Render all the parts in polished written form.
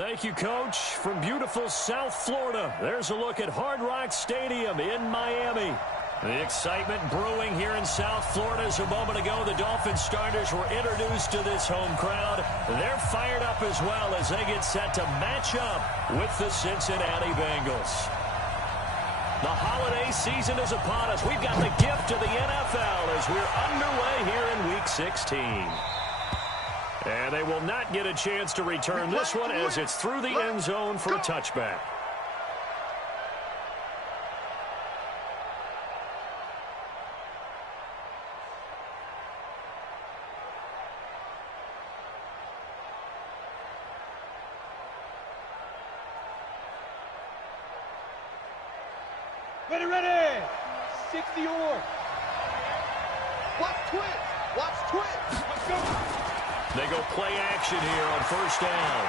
Thank you, Coach. From beautiful South Florida, there's a look at Hard Rock Stadium in Miami. The excitement brewing here in South Florida. As a moment ago, the Dolphins starters were introduced to this home crowd. They're fired up as well as they get set to match up with the Cincinnati Bengals. The holiday season is upon us. We've got the gift of the NFL as we're underway here in Week 16. And they will not get a chance to return this one as it's through the end zone for a touchback. Ready. 60 or. Watch twitch. Let's go. They go play action here on first down.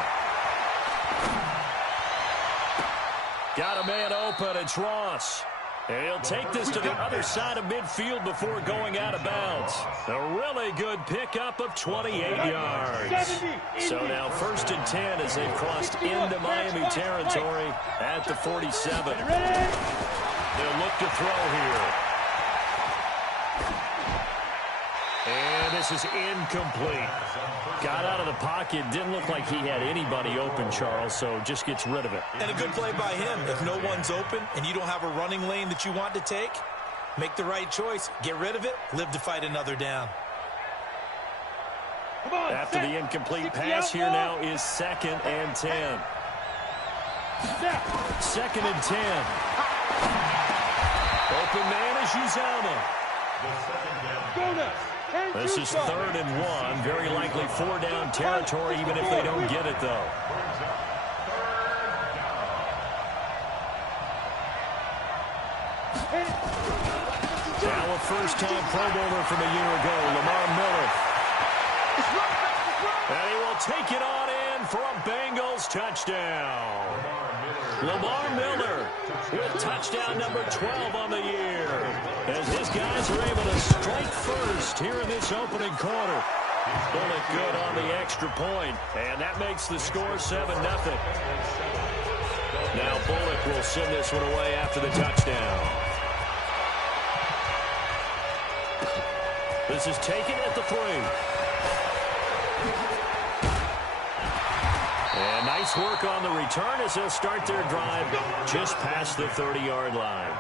Got a man open. It's Ross. And he'll take this to the other side of midfield before going out of bounds. A really good pickup of 28 yards. So now 1st and 10 as they've crossed into Miami territory at the 47. They'll look to throw here. And this is incomplete. Got out of the pocket. Didn't look like he had anybody open, Charles, so just gets rid of it. And a good play by him. If no one's open and you don't have a running lane that you want to take, make the right choice. Get rid of it. Live to fight another down. After the incomplete pass, here now is 2nd and 10. 2nd and 10. Open man is Uzama. This is 3rd and 1. Very likely 4-down territory, even if they don't get it, though. Now a first-time Pro Bowler from a year ago, Lamar Miller. And he will take it on in for a Bengals touchdown. Lamar Miller with touchdown number 12 on the year. As his guys are able to strike first here in this opening quarter. Bullock good on the extra point, and that makes the score 7-0. Now Bullock will send this one away after the touchdown. This is taken at the 3. And nice work on the return as they'll start their drive just past the 30-yard line.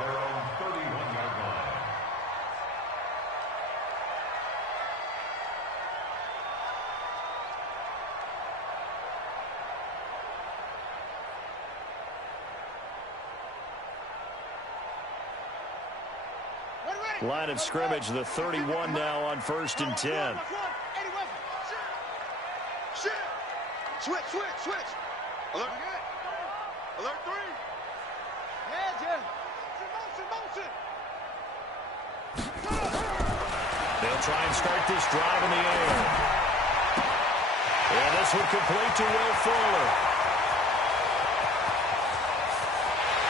Line of scrimmage, the 31 now on 1st and 10. Switch. Alert. Alert 3. Yeah. Motion. They'll try and start this drive in the air. And this will complete to Will Fuller.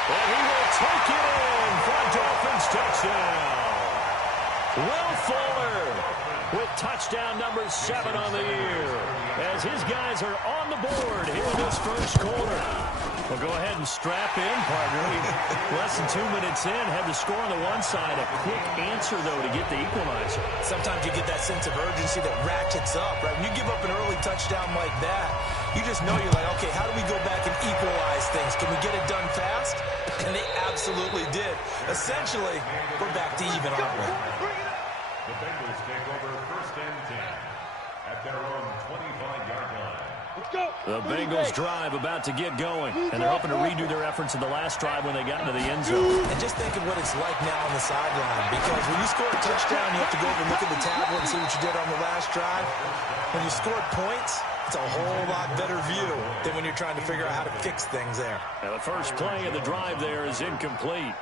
And he will take it in for a Dolphins touchdown. Will Fuller with touchdown number 7 on the year, as his guys are on the board here in this first quarter. Well, go ahead and strap in, partner. Less than 2 minutes in, had the score on the one side. A quick answer, though, to get the equalizer. Sometimes you get that sense of urgency that ratchets up, right? When you give up an early touchdown like that, you just know you're like, okay, how do we go back and equalize things? Can we get it done fast? And they absolutely did. Essentially, we're back to even, aren't we? The Bengals take over 1st and 10 at their own 25-yard line. Let's go. The Bengals drive about to get going, and they're hoping to redo their efforts in the last drive when they got into the end zone. And just think of what it's like now on the sideline, because when you score a touchdown, you have to go over and look at the tablet and see what you did on the last drive. When you scored points, it's a whole lot better view than when you're trying to figure out how to fix things there. Now, the first play of the drive there is incomplete.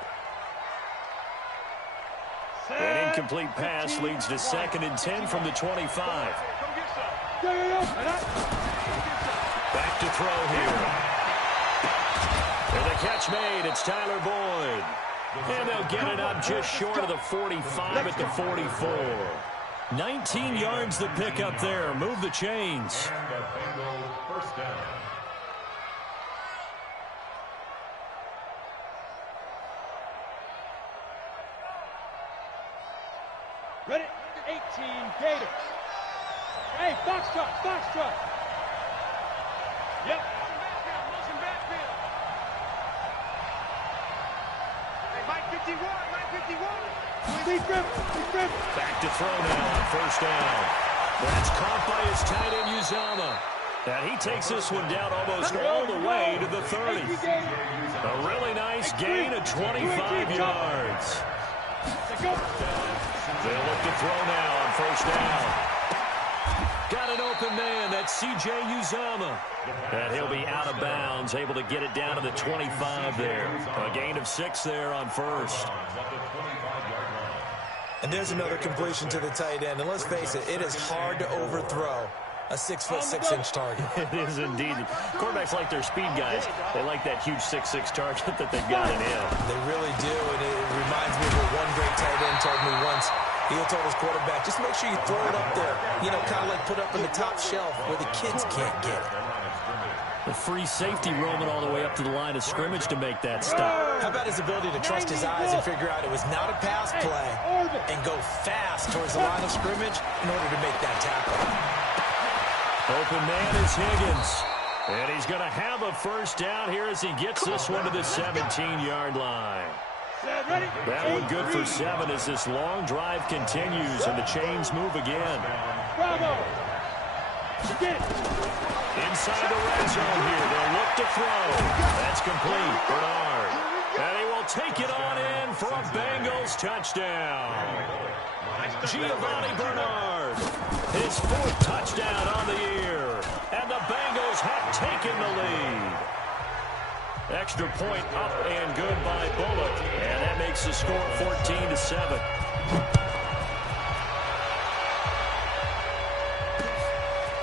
An incomplete pass leads to 2nd and 10 from the 25. Back to throw here. And the catch made. It's Tyler Boyd. And they'll get it up just short of the 45 at the 44. 19 yards the pick up there. Move the chains. And the Bengals 1st down. Ready? 18 Gators. Hey, Foxtrot. Yep. Motion backfield. Hey, Mike 51. Steve Griffin. Back to throw now on 1st down. That's caught by his tight end, Uzama. And he takes this one down almost all the way to the 30. A really nice gain of 25 yards. They'll look to throw now on 1st down. Got an open man. That's C.J. Uzama. And he'll be out of bounds, able to get it down to the 25 there. A gain of 6 there on 1st. And there's another completion to the tight end. And let's face it, it is hard to overthrow a 6'6" target. It is indeed. Quarterbacks like their speed guys. They like that huge 6'6" target that they've got in him. They really do, and it reminds me of what one great tight end told me once. He told his quarterback, just make sure you throw it up there. You know, kind of like put up in the top shelf where the kids can't get it. The free safety roaming all the way up to the line of scrimmage to make that stop. How about his ability to trust his eyes and figure out it was not a pass play and go fast towards the line of scrimmage in order to make that tackle. Open man is Higgins. And he's going to have a 1st down here as he gets this one to the 17-yard line. That one good for 7 as this long drive continues and the chains move again. Bravo. Inside the red zone here. They'll look to throw. That's complete. Bernard. And he will take it on in for a Bengals touchdown. Giovanni Bernard. His 4th touchdown on the year. And the Bengals have taken the lead. Extra point up and good by Bullock. And that makes the score 14-7.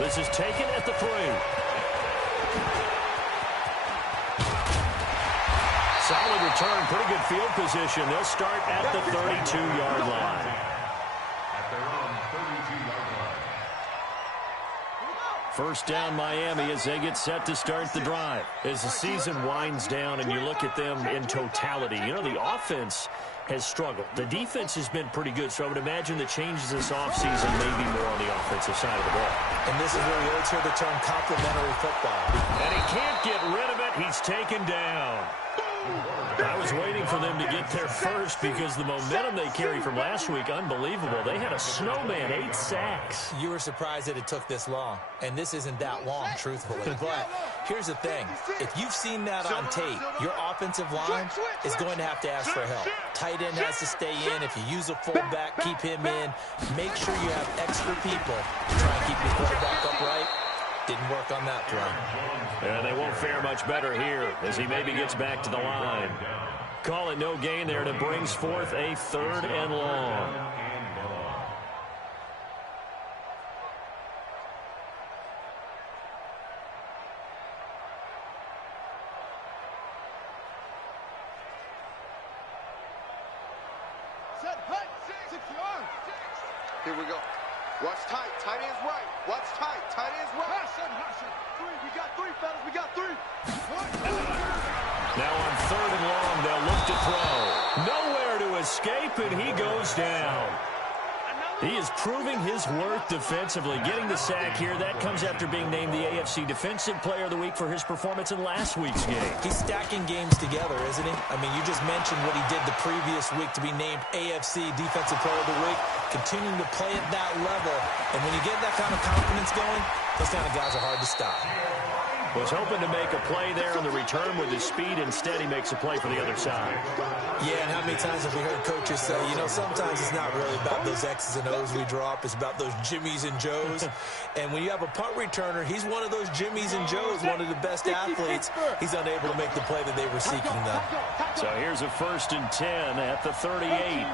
This is taken at the 3. Solid return, pretty good field position. They'll start at the 32-yard line. At their own 32-yard line. 1st down Miami as they get set to start the drive. As the season winds down and you look at them in totality, you know, the offense has struggled. The defense has been pretty good, so I would imagine the changes this offseason may be more on the offensive side of the ball. And this is where we always hear the term complementary football. And he can't get rid of it. He's taken down. I was waiting for them to get there first because the momentum they carry from last week, unbelievable. They had a snowman, 8 sacks. You were surprised that it took this long, and this isn't that long, truthfully. But here's the thing. If you've seen that on tape, your offensive line is going to have to ask for help. Tight end has to stay in. If you use a fullback, keep him in. Make sure you have extra people to try and keep your quarterback upright. Didn't work on that play. And they won't fare much better here as he maybe gets back to the line. Call it no gain there, and it brings forth a 3rd and long. Set, hut, 6 yards. Here we go. Watch tight. Tight end's right. Watch tight. Tight end's right. Hustle. 3. We got 3, fellas. We got 3. Now on 3rd and long, they'll look to throw. Nowhere to escape, and he goes down. He is proving his worth defensively, getting the sack here. That comes after being named the AFC Defensive Player of the Week for his performance in last week's game. He's stacking games together, isn't he? I mean, you just mentioned what he did the previous week to be named AFC Defensive Player of the Week, continuing to play at that level. And when you get that kind of confidence going, those kind of guys are hard to stop. Was hoping to make a play there on the return with his speed. Instead, he makes a play for the other side. Yeah, and how many times have we heard coaches say, you know, sometimes it's not really about those X's and O's we drop. It's about those Jimmies and Joes. And when you have a punt returner, he's one of those Jimmies and Joes, one of the best athletes. He's unable to make the play that they were seeking, though. So here's a 1st and 10 at the 38.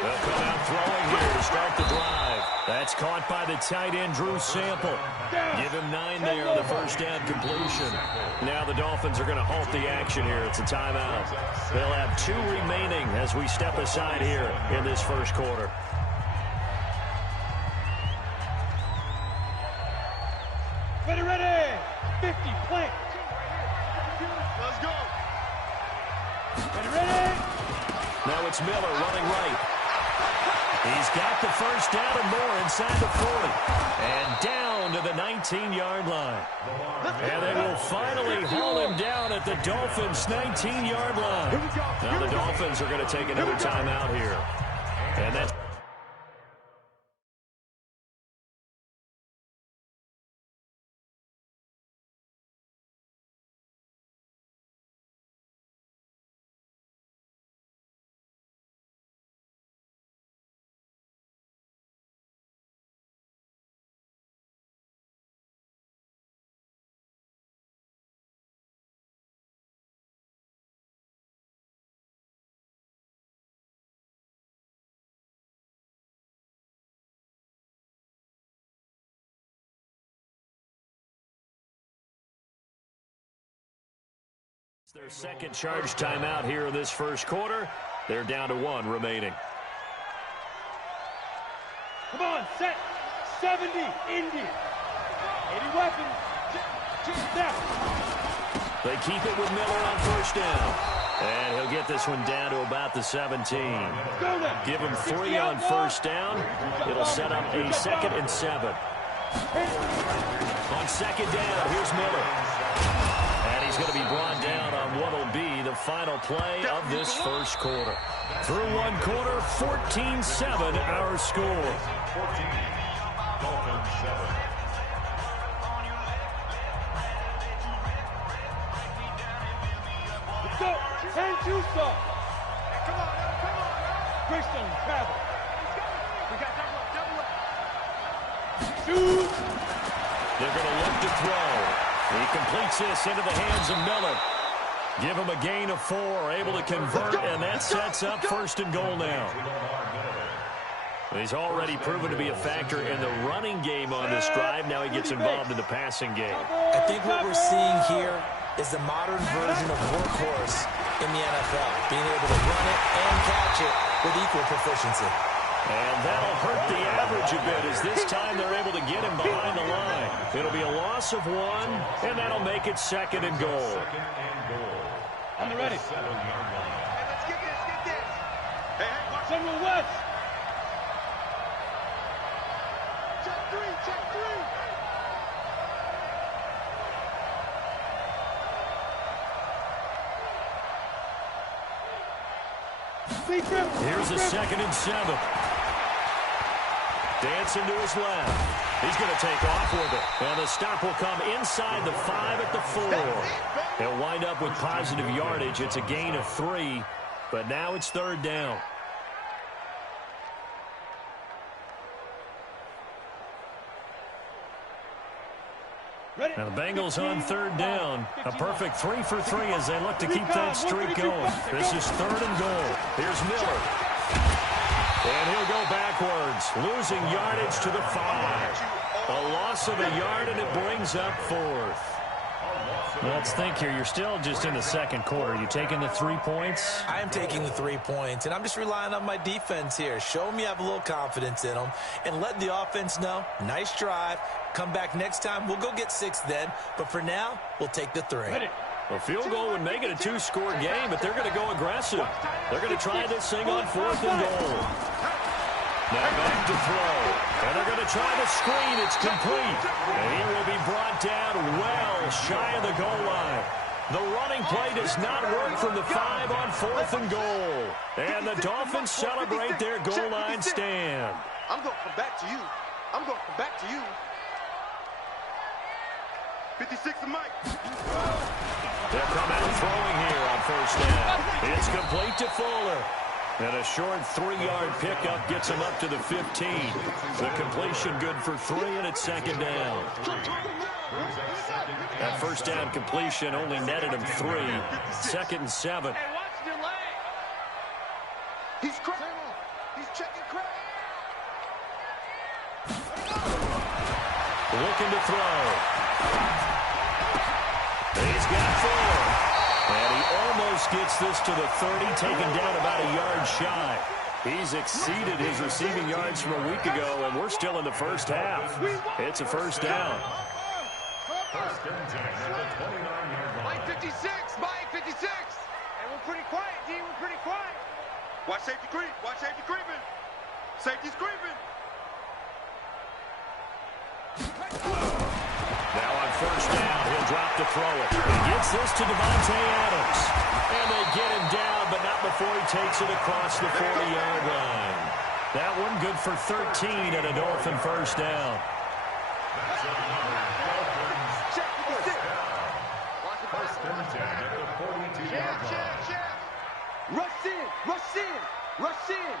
They'll come out throwing here to start the drive. That's caught by the tight end, Drew Sample. Give him 9 there on the first down completion. Now the Dolphins are going to halt the action here. It's a timeout. They'll have 2 remaining as we step aside here in this first quarter. Ready. 50, plant. Let's go. Ready. Now it's Miller running right. He's got the first down and more inside the 40. And down to the 19-yard line. And they will finally haul him down at the Dolphins' 19-yard line. Now the Dolphins are going to take another timeout here. And that's their second charge timeout here in this first quarter. They're down to 1 remaining. Come on, set. 70, Indy. 80 weapons. Step. They keep it with Miller on first down. And he'll get this one down to about the 17. Give him 3 on first down. It'll set up a 2nd and 7. On second down, here's Miller. And he's going to be brought down on what will be the final play of this first quarter. Through 1 quarter, 14-7 our score. 14, Dolphins 7. Let's go. 10-2 stop. Come on. Christian travel. We got double up. Shoot. They're going to look to throw. He completes this into the hands of Miller. Give him a gain of 4, able to convert, and that sets up 1st and goal now. He's already proven to be a factor in the running game on this drive. Now he gets involved in the passing game. I think what we're seeing here is the modern version of workhorse in the NFL, being able to run it and catch it with equal proficiency. And that'll hurt the average a bit as this time they're able to get him behind the line. It'll be a loss of 1, and that'll make it 2nd and goal. On the ready. Hey, let's get this. Hey, watch. General West. Check 3. Here's a 2nd and 7. Dancing to his left. He's going to take off with it. And the stop will come inside the 5 at the 4. He'll wind up with positive yardage. It's a gain of 3, but now it's 3rd down. Now the Bengals on third down. A perfect 3 for 3 as they look to keep that streak going. This is 3rd and goal. Here's Miller. And he'll go backwards, losing yardage to the 5. A loss of a yard, and it brings up 4th. Let's think here. You're still just in the second quarter. You taking the 3 points? I am taking the 3 points, and I'm just relying on my defense here. Show them you have a little confidence in them, and let the offense know, nice drive. Come back next time. We'll go get 6 then, but for now, we'll take the 3. A field goal would make it a 2-score game, but they're going to go aggressive. They're going to try this thing on 4th and goal. Now back to throw. And they're going to try the screen. It's complete. And he will be brought down well shy of the goal line. The running play does not work from the 5 on 4th and goal. And the Dolphins celebrate their goal line stand. I'm going to come back to you. I'm going to come back to you. 56 to Mike. They'll come out throwing here on 1st down. It's complete to Fuller. And a short 3-yard pickup gets him up to the 15. The completion good for 3, and it's 2nd down. That 1st down completion only netted him 3. 2nd and 7. Hey, watch your leg. He's cracked. He's checking crack. Looking to throw. He's got 4. And he almost gets this to the 30, taken down about a yard shy. He's exceeded his receiving yards from a week ago, and we're still in the first half. It's a 1st down. 1st and 10 at the 29-yard line. Mike 56. Mike 56. Hey, we're pretty quiet, D. We're pretty quiet. Watch safety creep. Watch safety creeping. Safety's creeping. Now on 1st down, he'll drop to throw it. He gets this to Devontae Adams. And they get him down, but not before he takes it across the 40-yard line. That one good for 13 and a Dolphin 1st down. That's another Dolphins first down. 1st and 10 at the 42-yard line. Rush in. Rush in. Rush in.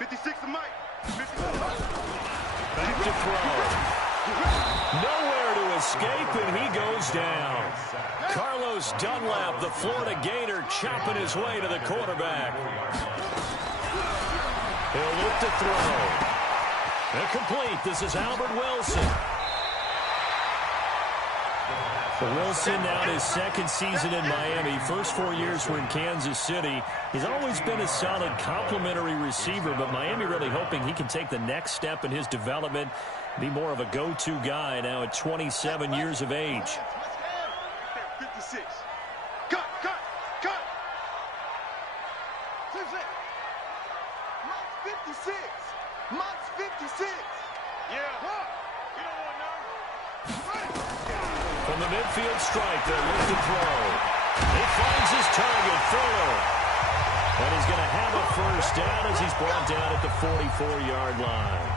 56 to Mike. 56. Back to throw. Nowhere to escape, and he goes down. Carlos Dunlap, the Florida Gator, chopping his way to the quarterback. He'll look to throw. Incomplete. This is Albert Wilson. Wilson now in his 2nd season in Miami. First 4 years were in Kansas City. He's always been a solid complementary receiver, but Miami really hoping he can take the next step in his development, be more of a go-to guy now at 27 years of age. 56. Cut. Mike's 56. Mike's 56. Yeah. You don't want none. From the midfield strike, they'll look to throw. He finds his target, Fuller. And he's going to have a 1st down as he's brought down at the 44-yard line.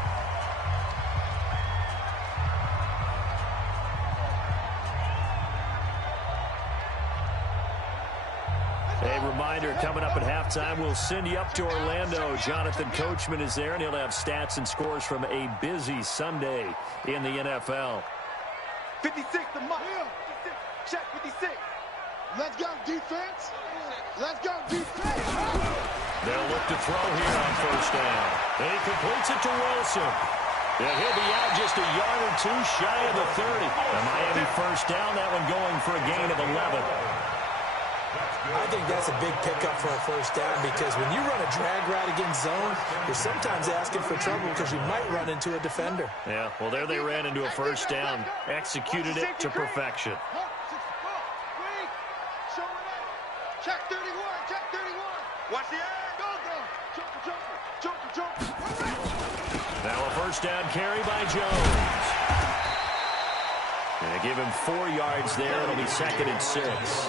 A reminder, coming up at halftime, we'll send you up to Orlando. Jonathan Coachman is there, and he'll have stats and scores from a busy Sunday in the NFL. 56 to Mike. Check 56. Let's go, defense. Let's go, defense. They'll look to throw here on 1st down. And he completes it to Wilson. And he'll be out just a yard or 2 shy of the 30. The Miami 1st down, that one going for a gain of 11. I think that's a big pickup for a 1st down because when you run a drag route against zone, you're sometimes asking for trouble because you might run into a defender. Yeah, well, there they ran into a 1st down, executed it to perfection. Check 31. Check 31. Watch the eye. Jumper. Now a 1st down carry by Jones. And they give him 4 yards there. It'll be 2nd and 6.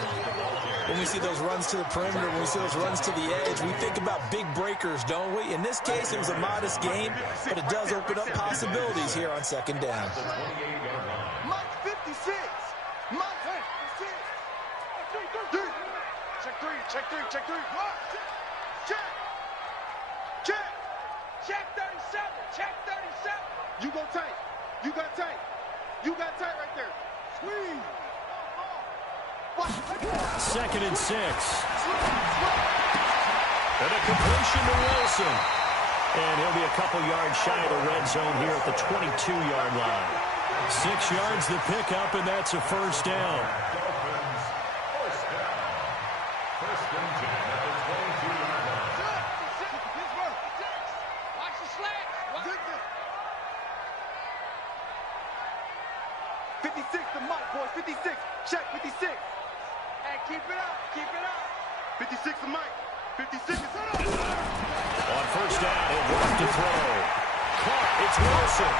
When we see those runs to the perimeter, when we see those runs to the edge, we think about big breakers, don't we? In this case, it was a modest gain, but it does open up possibilities here on 2nd down. Mike 56. Mike 56. Check 3. Check 36. 37. Check 37. You go tight. You got tight. You got tight right there. Squeeze. Second and 6. And a completion to Wilson. And he'll be a couple yards shy of the red zone here at the 22-yard line. 6 yards to pick up, and that's a first down. Dolphins, first down. First and 10 at the 22-yard line. Watch the slats. 56 to Mike, boys. 56. Check 56. Hey, keep it up. Keep it up. 56 to Mike. 56 is up. On first down, he'll drop to throw. Caught, it's Wilson.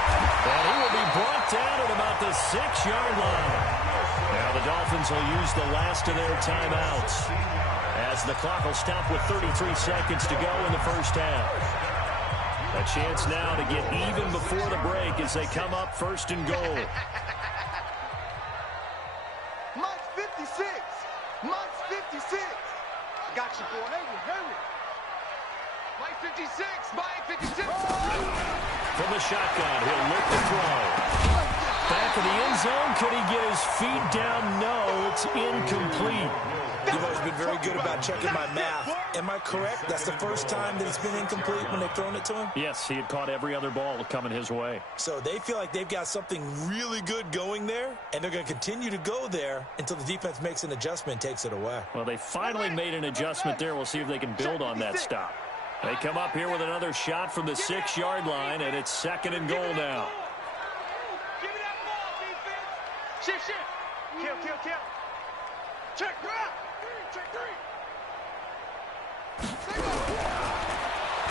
And he will be brought down at about the 6-yard line. Now the Dolphins will use the last of their timeouts, as the clock will stop with 33 seconds to go in the first half. A chance now to get even before the break as they come up first and goal. Mike's 56. Mike's 56. Got you, boy. Hurry. Mike 56. Mike 56. From the shotgun, he'll look to throw. Back in the end zone. Could he get his feet down? No, it's incomplete. You've always been very good about checking my math. Am I correct? That's the first time that it's been incomplete when they've thrown it to him? Yes, he had caught every other ball coming his way. So they feel like they've got something really good going there, and they're going to continue to go there until the defense makes an adjustment, takes it away. Well, they finally made an adjustment there. We'll see if they can build on that stop. They come up here with another shot from the 6-yard line, and it's second and goal now. Give me that ball, defense. Shift. Kill. Check right. Check 3.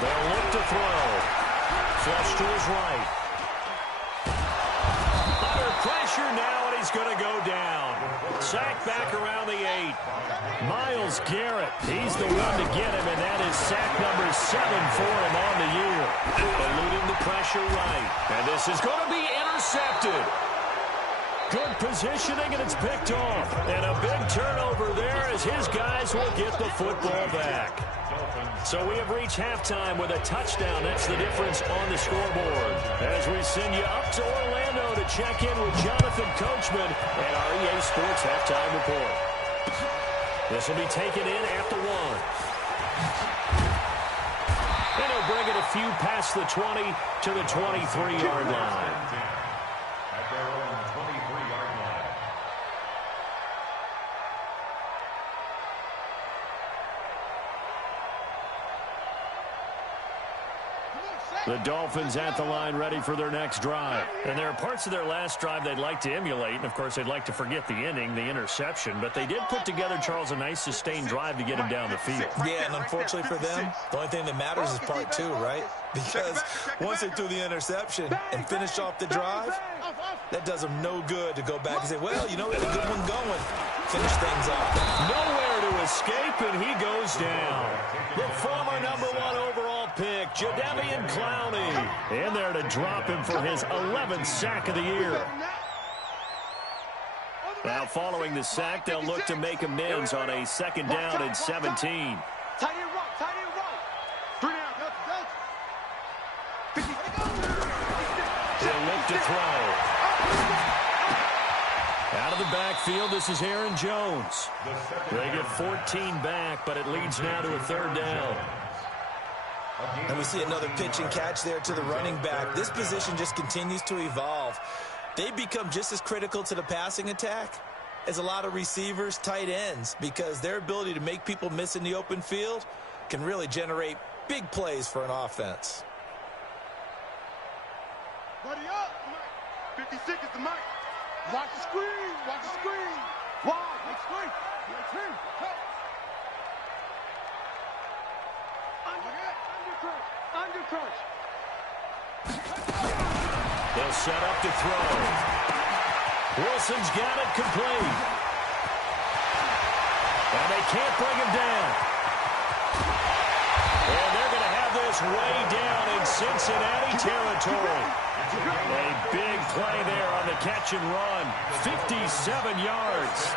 They'll look to throw. Flush to his right. Under pressure now, and he's going to go down. Sack back around the 8. Myles Garrett, he's the one to get him, and that is sack number 7 for him on the year. Eluding the pressure right. And this is going to be intercepted. Good positioning, and it's picked off. And a big turnover there as his guys will get the football back. So we have reached halftime with a touchdown. That's the difference on the scoreboard. As we send you up to Orlando to check in with Jonathan Coachman and our EA Sports Halftime Report. This will be taken in after 1. And he'll bring it a few past the 20 to the 23-yard line. At their own 23-yard line. The Dolphins at the line ready for their next drive. And there are parts of their last drive they'd like to emulate. And, of course, they'd like to forget the inning, the interception. But they did put together, Charles, a nice sustained drive to get him down the field. Yeah, and unfortunately for them, the only thing that matters is part 2, right? Because once they threw the interception and finished off the drive, that does them no good to go back and say, well, you know, we had a good one going. Finish things off. Nowhere to escape, and he goes down. The former number 1 overall pick, Jadeveon Clowney, in there to drop him for his 11th sack of the year. Now, following the sack, they'll look to make amends on a second down and 17. Tight end right. 3 down. He'll look to throw. Out of the backfield, this is Aaron Jones. They get 14 back, but it leads now to a third down. And we see another pitch and catch there to the running back. This position just continues to evolve. They become just as critical to the passing attack as a lot of receivers, tight ends, because their ability to make people miss in the open field can really generate big plays for an offense. Buddy up. 56 is the mic. Watch the screen. Wide. Next screen. Under crunch. They'll set up to throw. Wilson's got it complete. And they can't bring him down. And they're going to have this way down in Cincinnati territory. A big play there on the catch and run. 57 yards.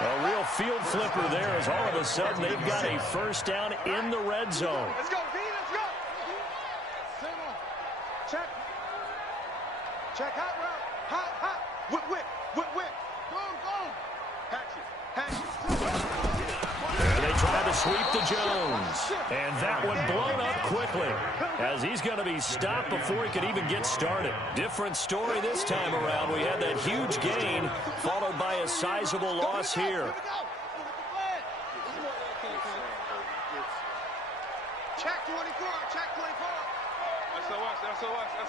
A real field flipper there as all of a sudden they've got a first down in the red zone. Let's go, V. Let's go. Check hot route. Hot, hot. Whip, whip, whip, whip. Go, go. Hatchet, hatchet. And they try to sweep to Jones. And that one blown up quickly, as he's going to be stopped before he could even get started. Different story this time around. We had that huge gain, followed by a sizable loss here. Check 24, check 24.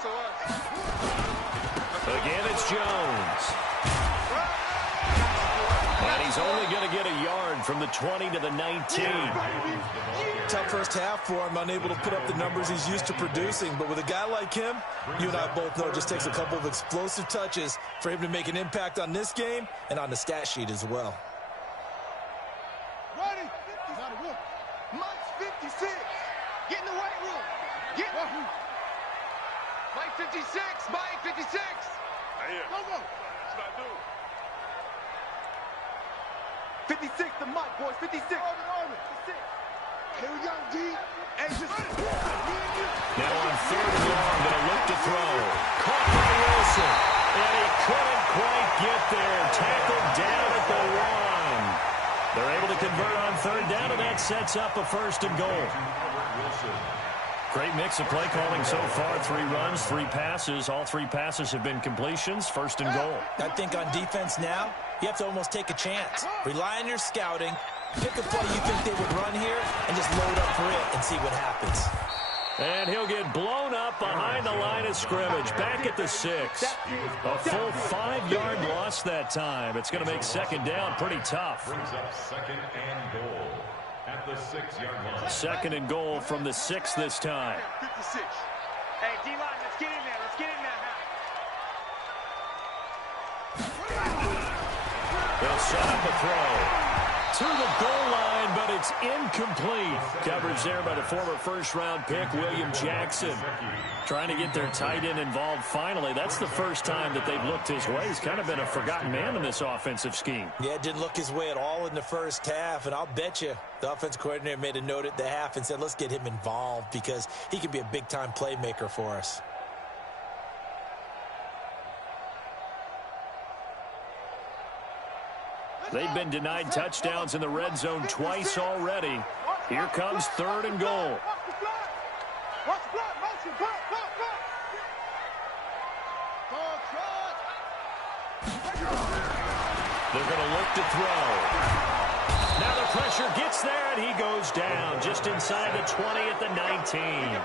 SOS. Again, it's Jones. And he's only going to get a yard from the 20 to the 19. Tough first half for him, unable to put up the numbers he's used to producing. But with a guy like him, you and I both know it just takes a couple of explosive touches for him to make an impact on this game and on the stat sheet as well. Ready? Mike's 56. Get in the weight room. Get. Mike 56. Mike 56. Go, go. That's what I do. 56 to Mike, boys. 56. Army. 56. Here we go, D. Hey, just. Now on third and long, going to look to throw. Caught by Wilson. And he couldn't quite get there. Tackled down at the 1. They're able to convert on third down, and that sets up a first and goal. Great mix of play calling so far. 3 runs, 3 passes. All 3 passes have been completions. First and goal. I think on defense now, you have to almost take a chance. Rely on your scouting. Pick a play you think they would run here and just load up for it and see what happens. And he'll get blown up behind the line of scrimmage. Back at the 6. A full 5-yard loss that time. It's going to make second down pretty tough. Brings up second and goal at the 6-yard line. Second and goal from the 6 this time. 56. Hey, D-line, let's get in there. Let's get in there now. They'll set up a throw to the goal line, but it's incomplete. Coverage there by the former first-round pick, William Jackson. Trying to get their tight end involved finally. That's the first time that they've looked his way. He's kind of been a forgotten man in this offensive scheme. Yeah, it didn't look his way at all in the first half, and I'll bet you the offense coordinator made a note at the half and said, let's get him involved because he can be a big-time playmaker for us. They've been denied touchdowns in the red zone twice already. Here comes third and goal. Watch the block, motion, block. They're going to look to throw. Now the pressure gets there, and he goes down just inside the 20 at the 19.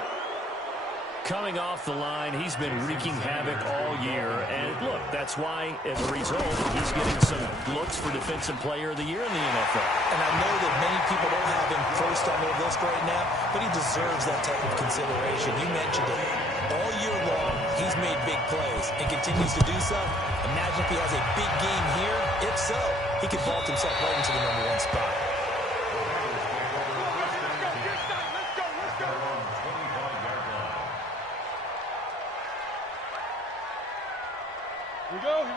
Coming off the line, he's been wreaking havoc all year. And look, that's why, as a result, he's getting some looks for Defensive Player of the Year in the NFL. And I know that many people don't have him first on their list right now, but he deserves that type of consideration. You mentioned it. All year long, he's made big plays and continues to do so. Imagine if he has a big game here. If so, he could vault himself right into the #1 spot.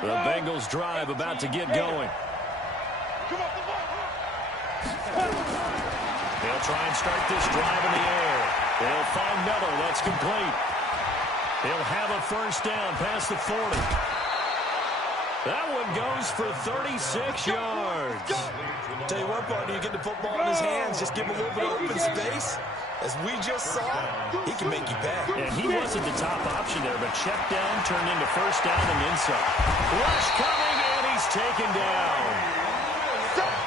The Bengals drive about to get going. They'll try and start this drive in the air. They'll find Miller. That's complete. He'll have a first down past the 40. That one goes for 36 yards. Tell you what, partner, you get the football in his hands, just give him a little bit of open space. As we just saw, he can make you pay. And he wasn't the top option there, but check down turned into first down and then some. Rush coming, and he's taken down.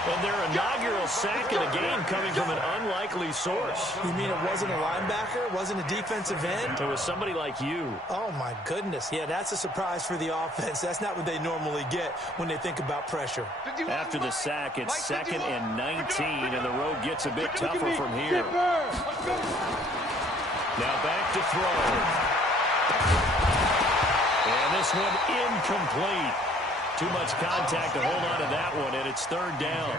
And their inaugural sack of the game coming from an unlikely source. You mean it wasn't a linebacker? It wasn't a defensive end? It was somebody like you. Oh, my goodness. Yeah, that's a surprise for the offense. That's not what they normally get when they think about pressure. After the sack, it's second and 19, and the road gets a bit tougher from here. Now back to throw. And this one incomplete. Too much contact to hold on to that one, and it's third down.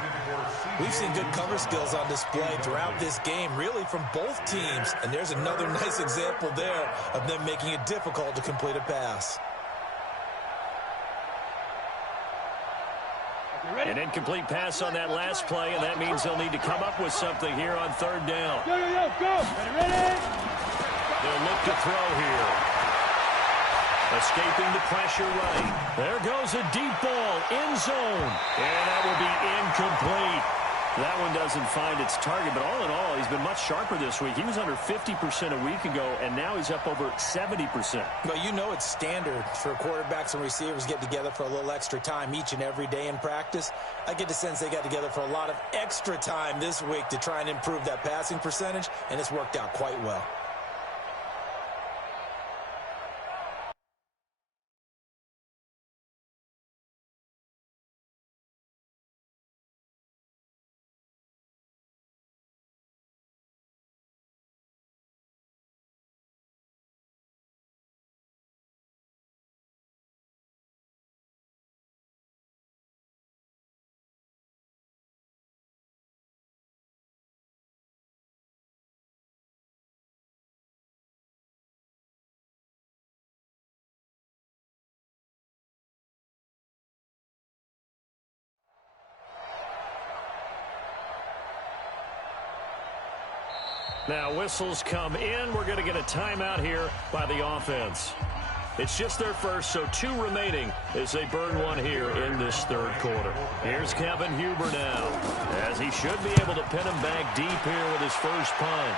We've seen good cover skills on display throughout this game, really from both teams. And there's another nice example there of them making it difficult to complete a pass. An incomplete pass on that last play, and that means they'll need to come up with something here on third down. Go. Ready? They'll look to throw here. Escaping the pressure right. There goes a deep ball, end zone. And that will be incomplete. That one doesn't find its target, but all in all, he's been much sharper this week. He was under 50% a week ago, and now he's up over 70%. Well, you know it's standard for quarterbacks and receivers get together for a little extra time each and every day in practice. I get the sense they got together for a lot of extra time this week to try and improve that passing percentage, and it's worked out quite well. Now whistles come in. We're going to get a timeout here by the offense. It's just their first, so 2 remaining as they burn one here in this third quarter. Here's Kevin Huber now, as he should be able to pin him back deep here with his first punt.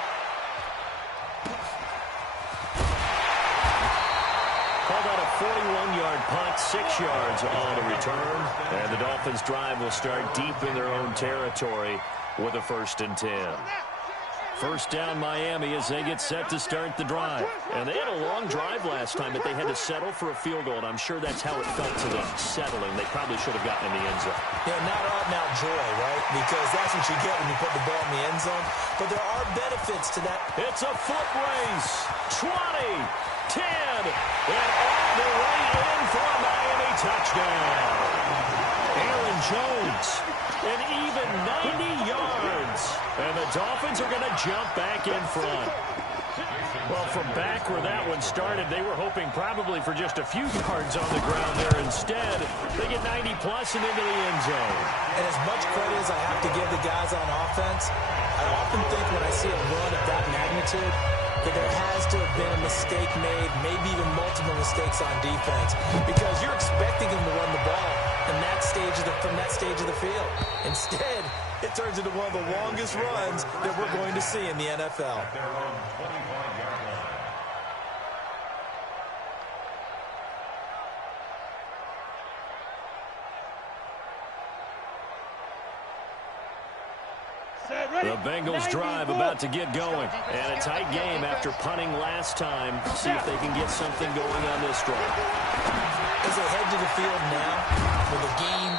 Called out a 41-yard punt, 6 yards on the return. And the Dolphins' drive will start deep in their own territory with a 1st and 10. First down Miami as they get set to start the drive. And they had a long drive last time, but they had to settle for a field goal, and I'm sure that's how it felt to them, settling. They probably should have gotten in the end zone. Yeah, not out-and-out joy, right? Because that's what you get when you put the ball in the end zone. But there are benefits to that. It's a foot race. 20, 10, and all the way in for a Miami touchdown. Aaron Jones, an even 90 yards. And the Dolphins are going to jump back in front. Well, from back where that one started, they were hoping probably for just a few yards on the ground there. Instead, they get 90-plus and into the end zone. And as much credit as I have to give the guys on offense, I often think when I see a run of that magnitude that there has to have been a mistake made, maybe even multiple mistakes on defense, because you're expecting them to run the ball from that stage of the field. Instead, it turns into one of the longest runs that we're going to see in the NFL. The Bengals drive about to get going. And a tight game after punting last time. See if they can get something going on this drive. As they head to the field now, with a game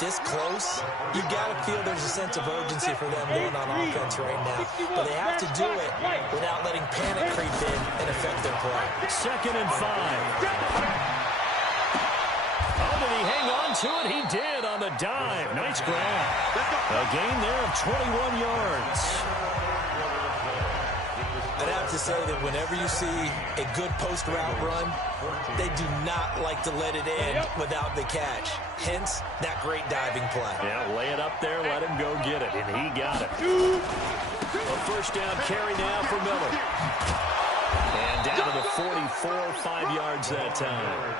this close, you got to feel there's a sense of urgency for them going on offense right now. But they have to do it without letting panic creep in and affect their play. 2nd and 5. Oh, did he hang on to it? He did on the dive. Nice grab. A gain there of 21 yards. I'd have to say that whenever you see a good post route run, they do not like to let it end without the catch. Hence, that great diving play. Yeah, lay it up there, let him go get it, and he got it. A first down carry now for Miller. And down to the 44, 5 yards that time.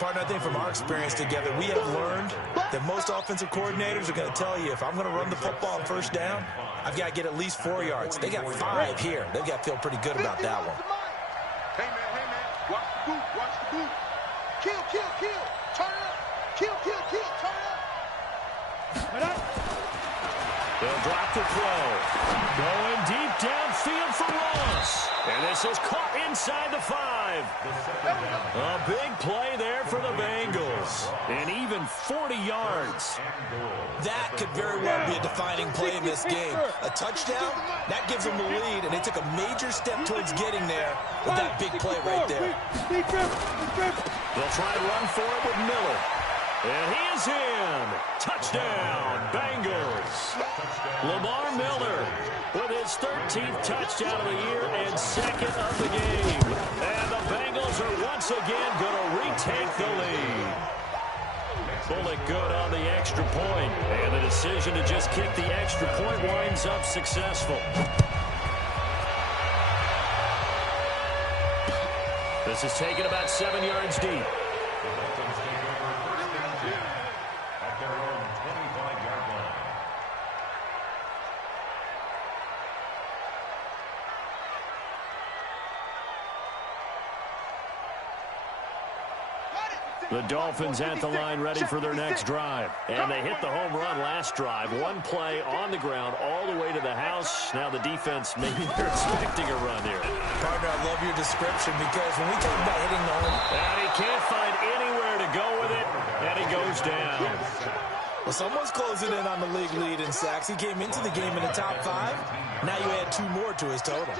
Partner, I think from our experience together, we have learned that most offensive coordinators are going to tell you, if I'm going to run the football on first down, I've got to get at least 4 yards. They got 5 here. They've got to feel pretty good about that one. Hey, man, watch the boot, watch the boot. Kill, kill, kill, turn up. Kill, kill, kill, turn up. They'll drop the throw. Going deep downfield for Ross. And this is caught inside the 5. A big play there for the Bengals. And even 40 yards. That could very well be a defining play in this game. A touchdown, that gives them the lead, and they took a major step towards getting there with that big play right there. They'll try to run for it with Miller. And he is in. Touchdown, Bengals. Lamar Miller with his 13th touchdown of the year and 2nd of the game. And the Bengals are once again going to retake the lead. Bullock good on the extra point. And the decision to just kick the extra point winds up successful. The This is taken about 7 yards deep. The Dolphins take over 1st and 10 at their own 25-yard line. The Dolphins at the line ready for their next drive. And they hit the home run last drive. One play on the ground all the way to the house. Now the defense, maybe they're expecting a run here. Partner, I love your description because when we talk about hitting the home... And he can't find anywhere to go with it. And he goes down. Well, someone's closing in on the league lead in sacks. He came into the game in the top 5. Now you add 2 more to his total.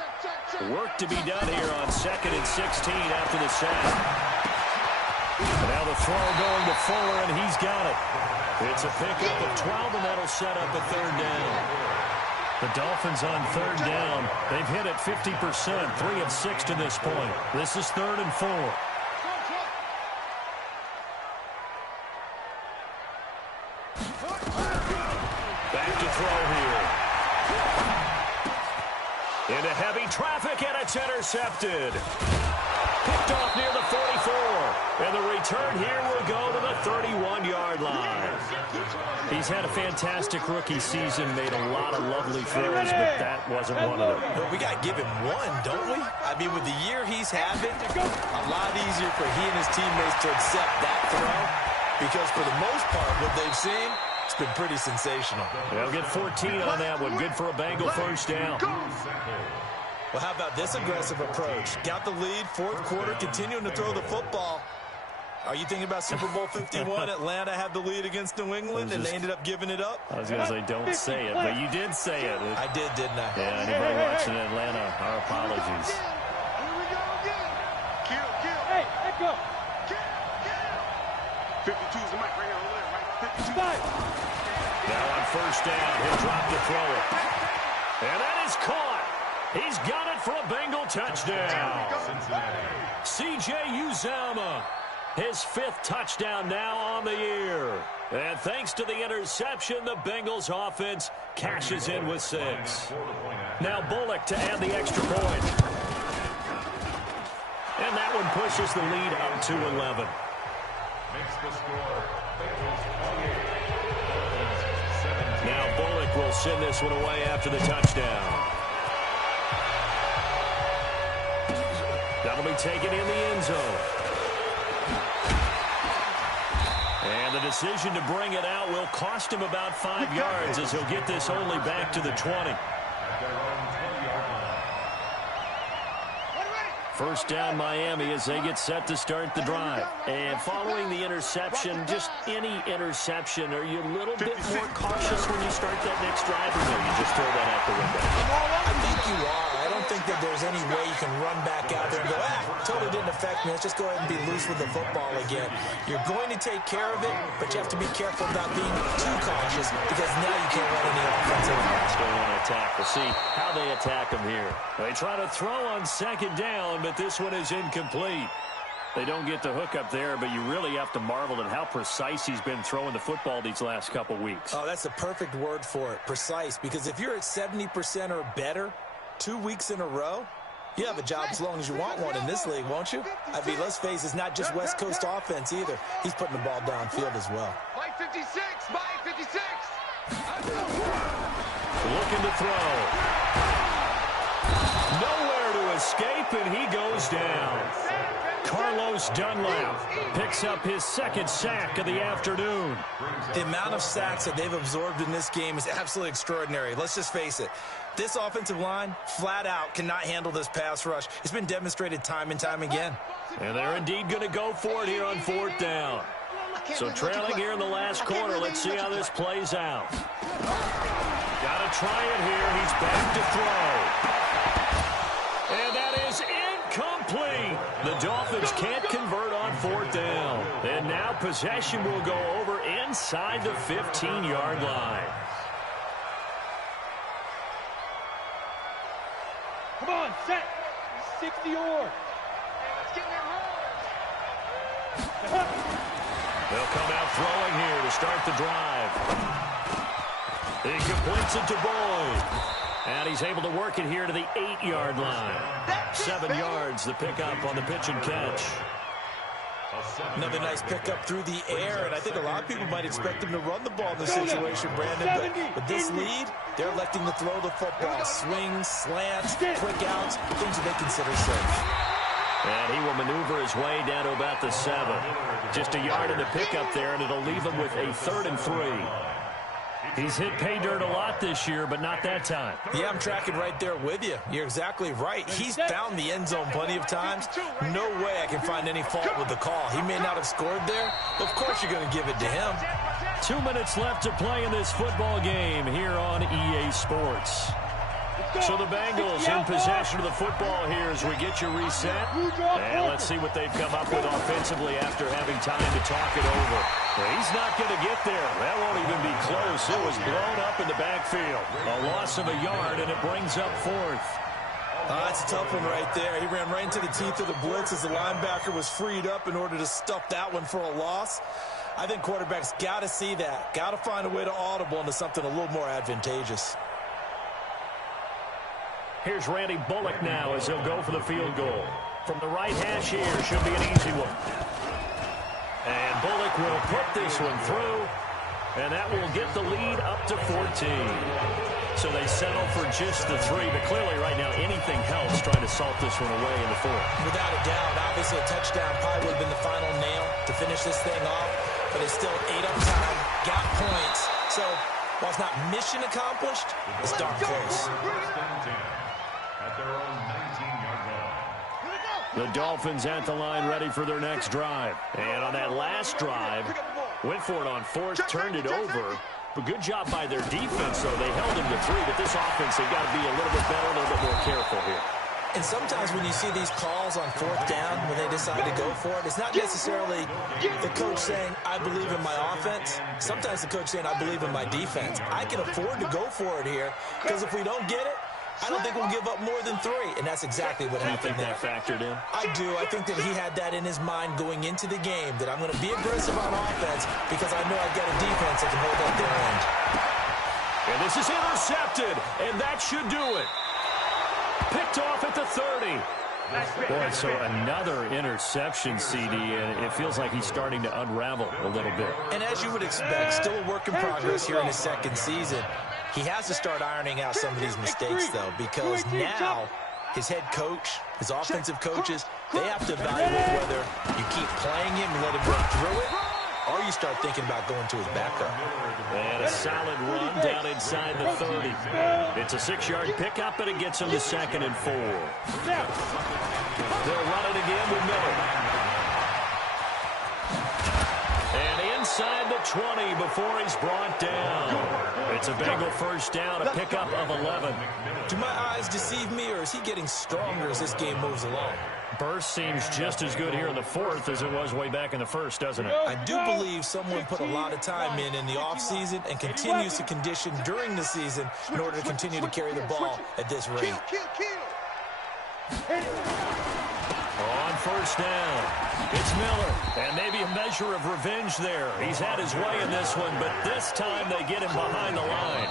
Work to be done here on 2nd and 16 after the sack. Now the throw going to Fuller, and he's got it. It's a pickup of 12, and that'll set up a 3rd down. The Dolphins on 3rd down. They've hit it 50%, 3 of 6 to this point. This is 3rd and 4. Back to throw here. Into heavy traffic, and it's intercepted. Picked off near the 44. And the return here will go to the 31-yard line. He's had a fantastic rookie season, made a lot of lovely throws, but that wasn't one of them. But we got to give him one, don't we? I mean, with the year he's having, a lot easier for he and his teammates to accept that throw because for the most part, what they've seen, it's been pretty sensational. They'll get 14 on that one. Good for a Bengal 1st down. Well, how about this aggressive approach? Got the lead, 4th quarter, continuing to throw the football. Are you thinking about Super Bowl 51? Atlanta had the lead against New England, and they ended up giving it up? I was going to say, don't say it, but you did say it. I did, didn't I? Yeah, anybody watching Atlanta, our apologies. Here we go again. Kill. Hey, let go. Kill. 52's the mic right here over there, right? 52. Now on 1st down, he'll drop to throw it. And that is caught. He's got it for a Bengal touchdown. C.J. Uzomah, his 5th touchdown now on the year. And thanks to the interception, the Bengals offense cashes in with 6. Now Bullock to add the extra point. And that one pushes the lead up to 11. Makes the score Bengals 28. Now Bullock will send this one away after the touchdown. That'll be taken in the end zone. And the decision to bring it out will cost him about 5 yards as he'll get this only back to the 20. 1st down Miami as they get set to start the drive. And following the interception, just any interception, are you a little bit more cautious when you start that next drive, or no, you just throw that out the window? I think you are. I don't think that there's any way you can run back out there and go, totally didn't affect me. Let's just go ahead and be loose with the football again. You're going to take care of it, but you have to be careful about being too cautious because now you can't run any offensive. Still want to attack. We'll see how they attack him here. They try to throw on 2nd down, but this one is incomplete. They don't get the hook up there, but you really have to marvel at how precise he's been throwing the football these last couple weeks. Oh, that's the perfect word for it, precise, because if you're at 70% or better 2 weeks in a row, you have a job as long as you want one in this league, won't you? I mean, let's face it, it's not just West Coast offense either. He's putting the ball downfield as well. Mike 56, Mike 56. Looking to throw. Nowhere to escape, and he goes down. Carlos Dunlap picks up his 2nd sack of the afternoon. The amount of sacks that they've absorbed in this game is absolutely extraordinary. Let's just face it. This offensive line, flat out, cannot handle this pass rush. It's been demonstrated time and time again. And they're indeed going to go for it here on 4th down. So trailing here in the last quarter, let's see how this plays out. Got to try it here. He's back to throw. And that is incomplete. The Dolphins can't convert on 4th down. And now possession will go over inside the 15-yard line. Come on, set. 60 or. Let's get that hard. They'll come out throwing here to start the drive. He completes it to Boyd. And he's able to work it here to the 8-yard line. 7 yards, the pickup on the pitch and catch. Another nice pickup through the air, and I think a lot of people might expect him to run the ball in this situation, Brandon. But with this lead, they're electing to throw the football. Swings, slants, quick outs, things that they consider safe. And he will maneuver his way down to about the 7. Just a yard in the pickup there, and it'll leave him with a 3rd and 3. He's hit pay dirt a lot this year, but not that time. Yeah, I'm tracking right there with you. You're exactly right. He's found the end zone plenty of times. No way I can find any fault with the call. He may not have scored there. Of course you're going to give it to him. 2 minutes left to play in this football game here on EA Sports. So the Bengals in possession of the football here as we get you reset. And let's see what they've come up with offensively after having time to talk it over. Well, he's not going to get there. That won't even be close. It was blown up in the backfield. A loss of a yard, and it brings up 4th. That's a tough one right there. He ran right into the teeth of the blitz as the linebacker was freed up in order to stuff that one for a loss. I think quarterbacks got to see that. Got to find a way to audible into something a little more advantageous. Here's Randy Bullock now as he'll go for the field goal. From the right hash here, should be an easy one. And Bullock will put this one through, and that will get the lead up to 14. So they settle for just the 3, but clearly right now anything helps trying to salt this one away in the 4th. Without a doubt, obviously a touchdown probably would have been the final nail to finish this thing off, but it's still 8 up time, got points. So while it's not mission accomplished, it's darn close. At their own 19-yard line. The Dolphins at the line ready for their next drive. And on that last drive, went for it on 4th, turned it over. But good job by their defense, though. They held him to 3, but this offense, they've got to be a little bit better, a little bit more careful here. And sometimes when you see these calls on 4th down, when they decide to go for it, it's not necessarily the coach saying, I believe in my offense. Sometimes the coach saying, I believe in my defense. I can afford to go for it here, because if we don't get it, I don't think we'll give up more than 3, and that's exactly what happened there. That factored in? I do. I think that he had that in his mind going into the game, that I'm going to be aggressive on offense because I know I've got a defense that can hold up their end. And this is intercepted, and that should do it. Picked off at the 30. Boy, so another interception, CD, and it feels like he's starting to unravel a little bit. And as you would expect, still a work in progress here in his 2nd season. He has to start ironing out some of these mistakes, though, because now his head coach, his offensive coaches, they have to evaluate whether you keep playing him and let him work through it, or you start thinking about going to his backup. And a solid run down inside the 30. It's a 6-yard pickup, and it gets him to 2nd and 4. They'll run it again with Miller. And inside the 20 before he's brought down. It's a Bengal first down, a pickup of 11. Do my eyes deceive me, or is he getting stronger as this game moves along? Burst seems just as good here in the 4th as it was way back in the 1st, doesn't it? I do believe someone put a lot of time in the offseason and continues to condition during the season in order to continue to carry the ball at this rate. On first down, it's Miller, and maybe a measure of revenge there. He's had his way in this one, but this time they get him behind the line.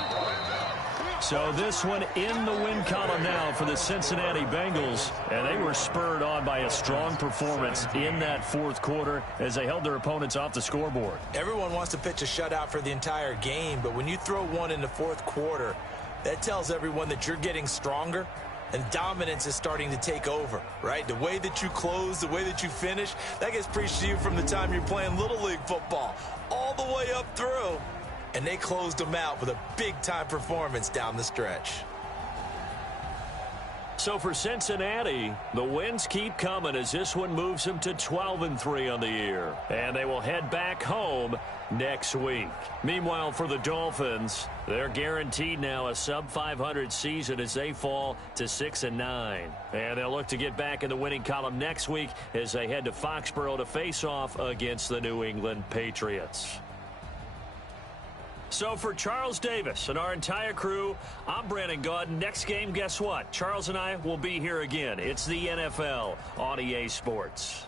So this one in the win column now for the Cincinnati Bengals, and they were spurred on by a strong performance in that 4th quarter as they held their opponents off the scoreboard. Everyone wants to pitch a shutout for the entire game, but when you throw one in the 4th quarter, that tells everyone that you're getting stronger and dominance is starting to take over, right? The way that you close, the way that you finish, that gets preached to you from the time you're playing Little League football all the way up through. And they closed them out with a big-time performance down the stretch. So for Cincinnati, the wins keep coming as this one moves them to 12-3 on the year. And they will head back home next week. Meanwhile, for the Dolphins, they're guaranteed now a sub-500 season as they fall to 6-9. And they'll look to get back in the winning column next week as they head to Foxborough to face off against the New England Patriots. So for Charles Davis and our entire crew, I'm Brandon Gaudin. Next game, guess what? Charles and I will be here again. It's the NFL on EA Sports.